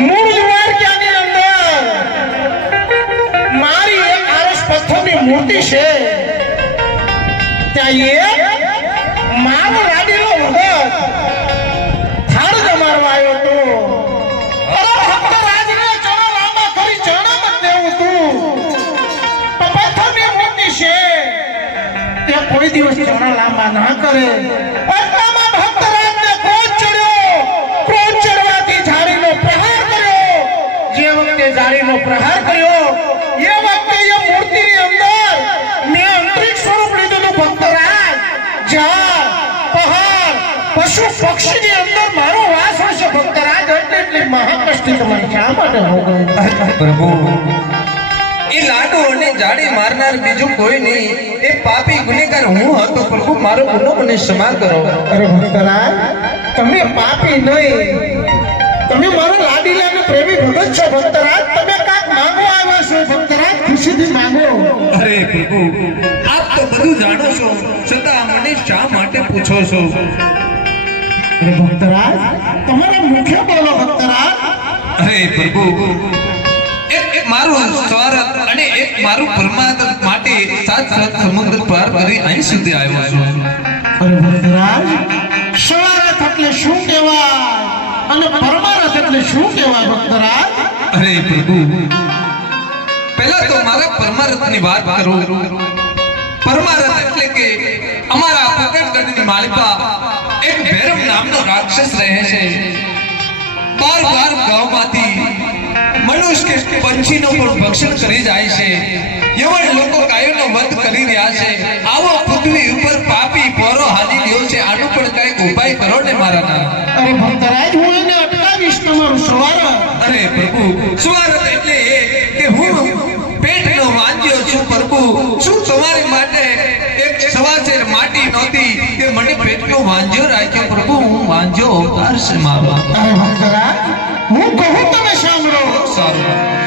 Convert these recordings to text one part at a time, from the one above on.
મૂળ દ્વારકાની અંદર મારી એક આરસ પથ્થરની મૂર્તિ છે ત્યાં એક મારો રાડીલો વખત થાળ જમાડવા આવ્યો તો અરે ભક્ત રાજને ચણા લાંબા કરી ચણા મત દેવું તું પથ્થરની મૂર્તિ છે તે કોઈ દિવસ ચણા લાંબા ના કરે પથ્થરમાં ભક્ત રાજને ક્રોધ ચડ્યો ક્રોધ ચડવાથી ઝાડીનો પ્રહાર કર્યો જે વખતે ઝાડીનો પ્રહાર કર્યો એ વખતે એ મૂર્તિની અંદર મેં અંતરિક્ષ સ્વરૂપ લીધું હતું ભક્તરાજ ઝાડ પહાડ પશુ પક્ષીની અંદર મારો વાસ હશે ભક્તરાજ એટલી મહાકષ્ટી તમારી શા માટે હો ગઈ પ્રભુ એ લાડુ અને જાડી મારનાર બીજું કોઈ નહીં એ પાપી ગુનેગાર હું હતો પ્રભુ મારો ગુનો મને ક્ષમા કરો અરે ભક્તરાજ તમે પાપી નહીં તમે મારો લાડીલા અને પ્રેમી ભગત છો ભક્તરાજ તમે કાંઈક માંગો આવ્યા છો ભક્તરાજ ખુશીથી માંગો અરે પ્રભુ આપ તો બધું જાણો છો છતાં મને શા માટે પૂછો છો અરે ભક્તરાજ તમારા મુખે બોલો ભક્તરાજ અરે પ્રભુ એક મારું સ્વાર્થ અને એક મારું પરમાત્મ માટે સાત સમુદ્ર પાર કરી અહીં સુધી આવ્યો છું અરે ભક્તરાજ સ્વાર્થ એટલે શું કહેવાય અને પરમાર્થ એટલે શું કહેવાય ભક્તરાજ અરે પ્રભુ પહેલા તો મારા પરમાર્થની વાત કરું પરમાર્થ એટલે કે અમારા પોકટગઢની માલિકા એક ભૈરવ નામનો રાક્ષસ રહે છે બાર ગામમાંથી મનુષ્ય કે પંછીનો પણ ભક્ષણ કરી જાય છે યવન લોકો ગાયોનો વધ કરી રહ્યા છે આવો પૃથ્વી ઉપર પાપી પોરો હાલી રહ્યો છે આનો પણ કઈક ઉપાય કરો ને મારા નામ અરે ભક્તરાજ હું એને અટકાવીશ તમારું સ્વાર્થ અરે પ્રભુ સ્વાર્થ એટલે એ કે હું પેટનો વાંજ્યો છું પ્રભુ શું તમારી માટે એક સવાસેર માટી નહોતી કે મને પેટનો વાંજ્યો રાખ્યો પ્રભુ હું વાંજ્યો અવતાર છે મારો અરે ભક્તરાજ હું કહું તમે સાંભળો સારું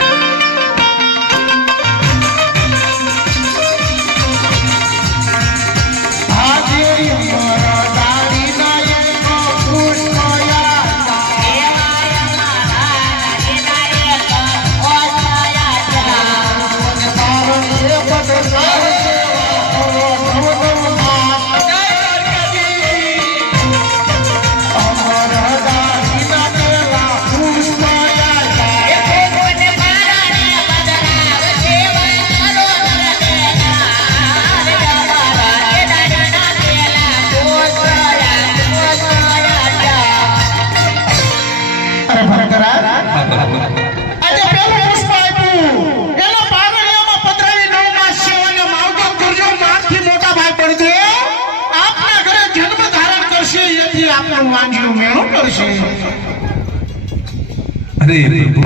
અરે પ્રભુ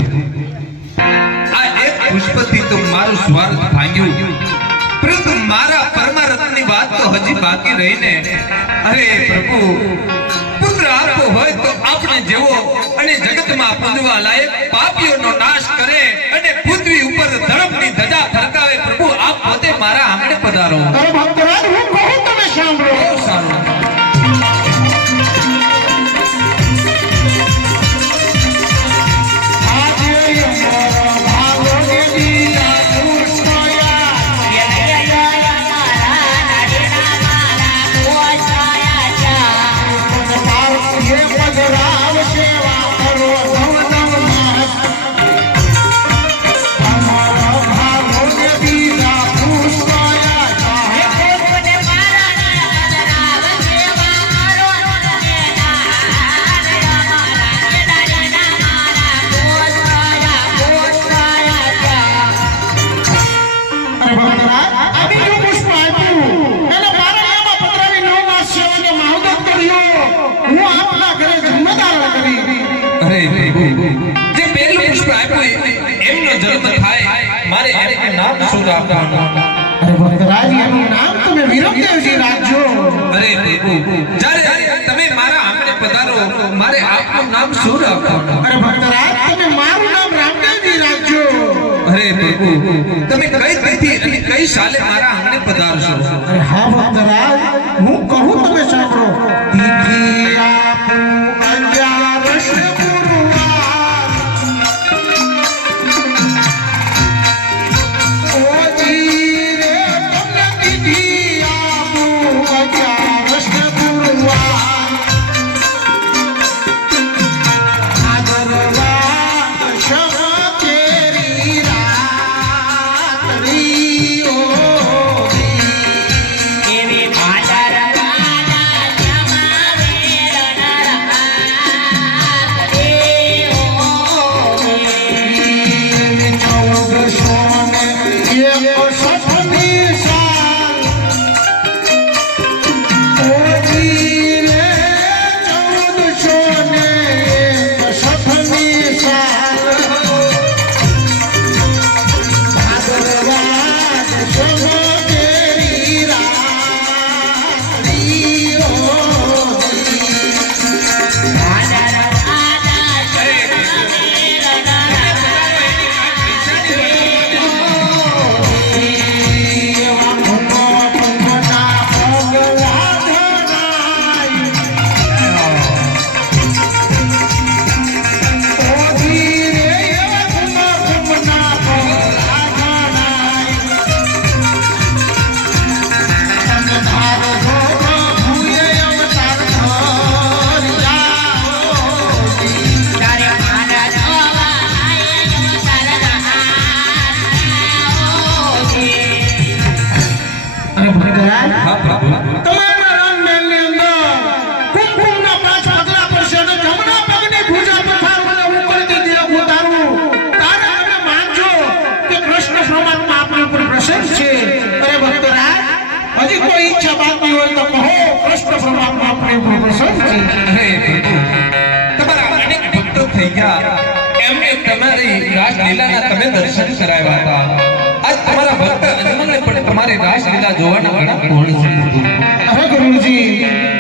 આ એક પુષ્પથી તો મારું સ્વાર્થ ભાંગ્યું પરંતુ મારા પરમાર્થની વાત તો હજી બાકી રહીને અરે પ્રભુ પુત્ર આપો હોય તો આપણે જેવો અને જગતમાં પૂજવા લાયક પાપીઓનો નાશ કરે અને પૃથ્વી ઉપર ધર્મની ધજા ફરકાવે પ્રભુ આપ પોતે મારા આંગણે પધારો અરે ભક્તરાજ હું કહું તમે સાંભળો સારું જે પહેલું પુષ્પ આપ્યું એમનો જન્મ થાય મારે એનું નામ શું રાખવાનું અરે ભક્તરાજ એનું નામ તમે વિરમદેવજી રાખજો અરે પ્રભુ જ્યારે તમે મારા આંગણે પધારો મારે આપનું નામ શું રાખવાનું અરે ભક્તરાજ તમે મારું નામ રામદેવજી રાખજો અરે પ્રભુ તમે કઈ તિથિ અને કઈ સાલે મારા આંગણે પધારશો અરે હા ભક્તરાજ હું કહું તમે સાંભળો તિથિ આપું 11 ગુરુવાર અરે પ્રભુ, તમારા અનેક ભક્તો થઈ ગયા, એમને તમારી રાસલીલાના તમે દર્શન કરાવ્યા હતા. આજ તમારા ભક્ત અજમલને પણ તમારી રાસલીલા જોવાના ઘણા કોણ છે પ્રભુ. અરે ગુરુજી